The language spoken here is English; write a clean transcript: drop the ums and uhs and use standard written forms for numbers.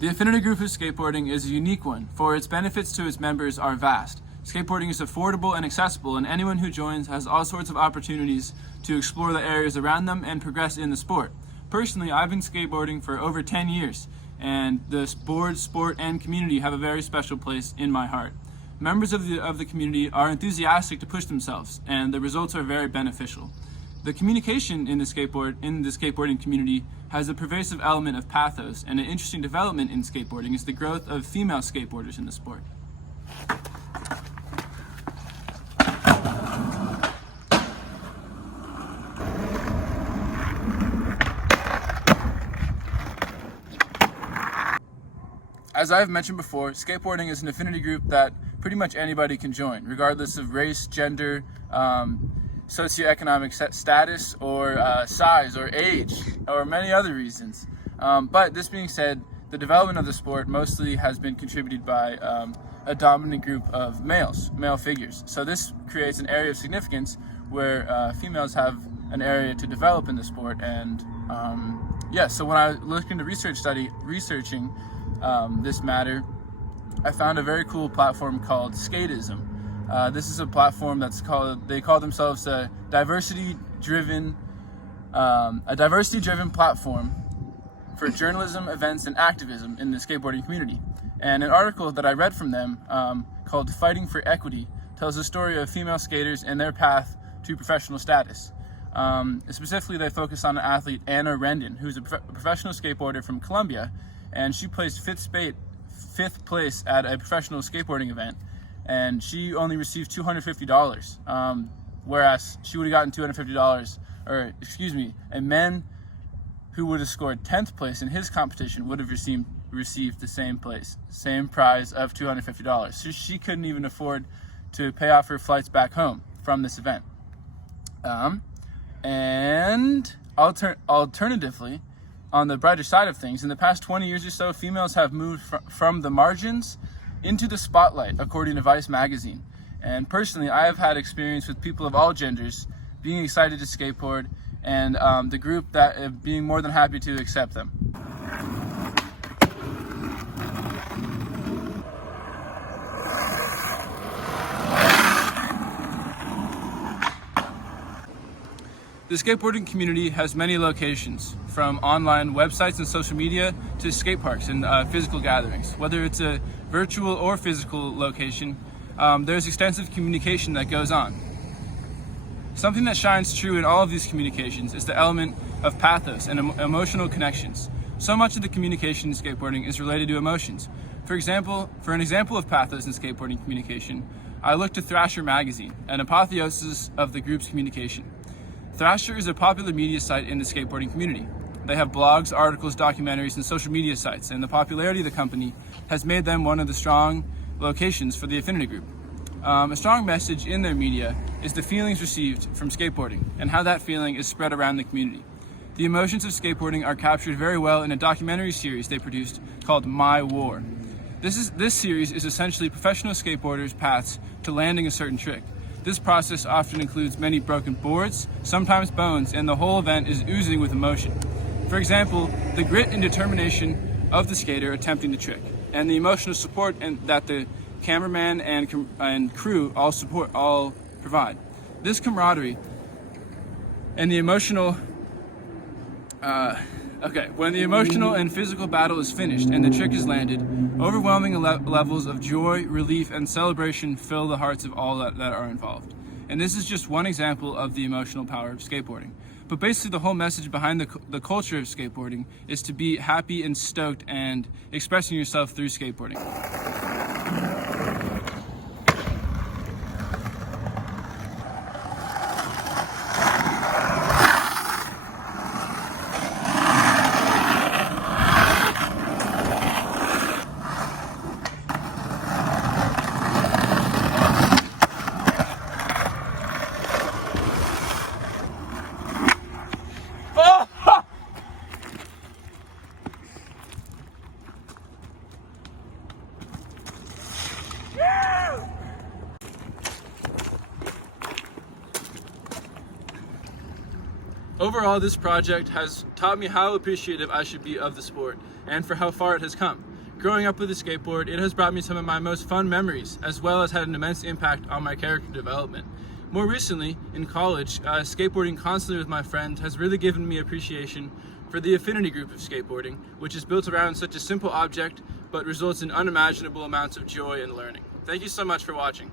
The Affinity group of skateboarding is a unique one, for its benefits to its members are vast. Skateboarding is affordable and accessible, and anyone who joins has all sorts of opportunities to explore the areas around them and progress in the sport. Personally, I've been skateboarding for over 10 years, and the board, sport, and community have a very special place in my heart. Members of the community are enthusiastic to push themselves, and the results are very beneficial. The communication in the skateboarding community has a pervasive element of pathos, and an interesting development in skateboarding is the growth of female skateboarders in the sport. As I've mentioned before, skateboarding is an affinity group that pretty much anybody can join, regardless of race, gender, socioeconomic status, or size, or age, or many other reasons. But this being said, the development of the sport mostly has been contributed by a dominant group of male figures. So this creates an area of significance where females have an area to develop in the sport. And so when I looked into researching this matter, I found a very cool platform called Skatism. This is a platform they call themselves a diversity-driven platform for journalism, events, and activism in the skateboarding community. And an article that I read from them called Fighting for Equity tells the story of female skaters and their path to professional status. Specifically, they focus on an athlete, Anna Rendon, who's a professional skateboarder from Colombia, and she placed fifth place at a professional skateboarding event, and she only received $250, whereas she would have gotten $250, a man who would have scored 10th place in his competition would have received the same prize of $250. So she couldn't even afford to pay off her flights back home from this event. And alternatively, on the brighter side of things, in the past 20 years or so, females have moved from the margins into the spotlight, according to Vice magazine. And personally, I have had experience with people of all genders being excited to skateboard, and the group that being more than happy to accept them. The skateboarding community has many locations, from online websites and social media to skate parks and physical gatherings. Whether it's a virtual or physical location, there's extensive communication that goes on. Something that shines true in all of these communications is the element of pathos and emotional connections. So much of the communication in skateboarding is related to emotions. For an example of pathos in skateboarding communication, I looked to Thrasher magazine, an apotheosis of the group's communication. Thrasher is a popular media site in the skateboarding community. They have blogs, articles, documentaries, and social media sites, and the popularity of the company has made them one of the strong locations for the Affinity group. A strong message in their media is the feelings received from skateboarding and how that feeling is spread around the community. The emotions of skateboarding are captured very well in a documentary series they produced called My War. This series is essentially professional skateboarders' paths to landing a certain trick. This process often includes many broken boards, sometimes bones, and the whole event is oozing with emotion. For example, the grit and determination of the skater attempting the trick, and the emotional support that the cameraman and crew all provide. This camaraderie and the emotional when the emotional and physical battle is finished and the trick is landed, overwhelming levels of joy, relief, and celebration fill the hearts of all that are involved. And this is just one example of the emotional power of skateboarding. But basically the whole message behind the culture of skateboarding is to be happy and stoked and expressing yourself through skateboarding. Overall, this project has taught me how appreciative I should be of the sport and for how far it has come. Growing up with a skateboard, it has brought me some of my most fun memories, as well as had an immense impact on my character development. More recently, in college, skateboarding constantly with my friend has really given me appreciation for the Affinity group of skateboarding, which is built around such a simple object, but results in unimaginable amounts of joy and learning. Thank you so much for watching.